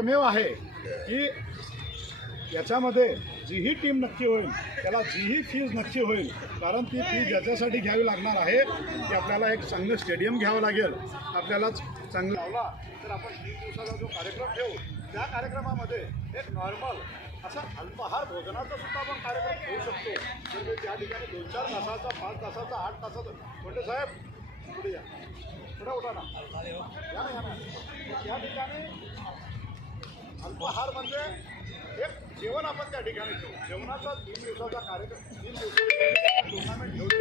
एकमेव आहे की याच्यामध्ये जीही टीम नक्की होईल त्याला जीही फीज नक्की होईल, कारण ती फीज ज्याच्यासाठी घ्यावी लागणार आहे की आपल्याला एक चांगलं स्टेडियम घ्यावं लागेल, आपल्याला चांगलं लावला तर आपण 3 दिवसाचा जो कार्यक्रम ठेवू त्या कार्यक्रमामध्ये एक नॉर्मल असा अल्पाहार भोजनाचा सुद्धा आपण कार्यक्रम ठेवू शकतो. तर त्या ठिकाणी 2-4 तासाचा, 5 तासाचा, 8 तासाचा. कोणते साहेब पुढे या, पुढे उठा ना, या ना. त्या ठिकाणी अल्पाहार म्हणजे एक जेवण आपण त्या ठिकाणी ठेवू. जेवणाचा 3 दिवसाचा कार्यक्रम, 3 दिवसाची टुर्नामेंट ठेवली,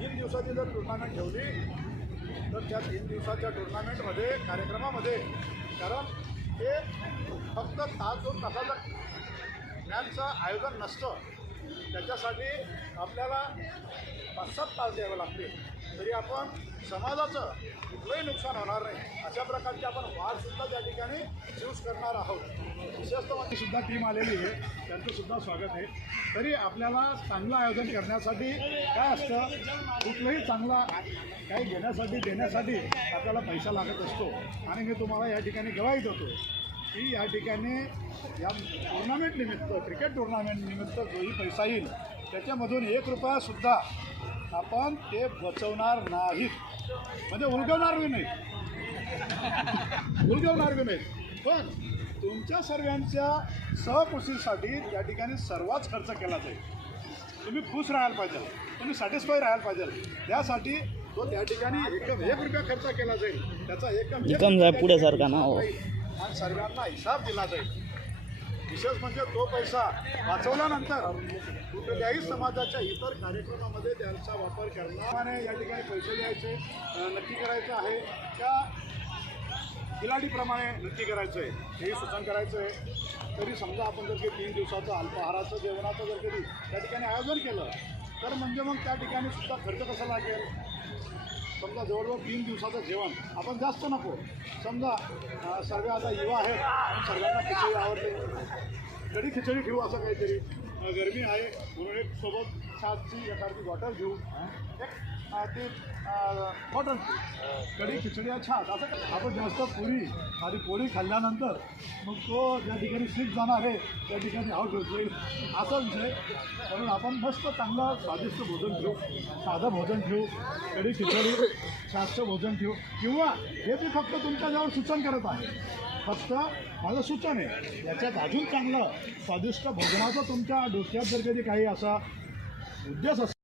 3 दिवसाची जर टुर्नामेंट ठेवली तर त्या 3 दिवसाच्या टुर्नामेंटमध्ये कार्यक्रमामध्ये, कारण ते फक्त तास 2 तासाचं मॅचचं आयोजन नसतं, त्याच्यासाठी आपल्याला 5-7 तास द्यावे लागते, तरी आपण समाजाचं कुठलंही नुकसान होणार नाही अशा प्रकारचे आपण वारसुद्धा त्या ठिकाणी यूज करणार आहोत. विशेषतः सुद्धा टीम आलेली आहे, त्यांचंसुद्धा स्वागत आहे. तरी आपल्याला चांगलं आयोजन करण्यासाठी काय असतं, कुठलंही चांगला काही घेण्यासाठी देण्यासाठी आपल्याला पैसा लागत असतो. आणि मी तुम्हाला या ठिकाणी गवाही देतो की या ठिकाणी या टुर्नामेंट निमित्त, क्रिकेट टुर्नामेंट निमित्त जोही पैसा येईल त्याच्यामधून 1 रुपयासुद्धा आपण ते बचवणार नाहीत, म्हणजे उलगवणार बी नाहीत. पण तुमच्या सर्वांच्या सहकुशीसाठी त्या ठिकाणी सर्वच खर्च केला जाईल. तुम्ही खुश राहायला पाहिजे, तुम्ही सॅटिस्फाय राहायला पाहिजे, त्यासाठी तो त्या ठिकाणी 1 रुपया खर्च केला जाईल, त्याचा एकम पुढे सारखा ना हो, आणि सर्वांना हिसाब दिला जाईल. विशेष म्हणजे तो पैसा वाचवल्यानंतर कुठल्याही समाजाच्या इतर कार्यक्रमामध्ये त्यांचा वापर करण्याने या ठिकाणी पैसे द्यायचे नक्की करायचं आहे, त्या खिलाडीप्रमाणे नक्की करायचं आहे, हेही सूचन करायचं आहे. तरी समजा आपण जर काही 3 दिवसाचं अल्पाहाराचं जेवणाचं जर कधी त्या ठिकाणी आयोजन केलं तर म्हणजे मग त्या ठिकाणी सुद्धा खर्च कसा लागेल. समजा जवळजवळ 3 दिवसाचं जेवण आपण जास्त नको, समजा सर्व आता युवा आहेत आणि सर्वांना खिचडी आवडते, कधी खिचडी ठेवू असं काहीतरी, गरमी आहे म्हणून एक सोबत छासची एखादी बॉटल घेऊ, एक ते बॉटल कढी खिचडी छास असं आपण जास्त पोळी खाल्ल्यानंतर मग तो ज्या ठिकाणी स्लिप जाणार आहे त्या ठिकाणी आऊट होईल असा विषय. म्हणून आपण मस्त चांगलं स्वादिष्ट भोजन ठेवू, साधं भोजन ठेवू, कढी खिचडी छासचं भोजन ठेवू, किंवा हे मी फक्त तुमच्याजवळ सूचन करत आहे, फक्त माझं सूचन आहे. याच्यात अजून चांगलं स्वादिष्ट भोजनाचं तुमच्या डोक्यात जर कधी काही असा उद्देश असेल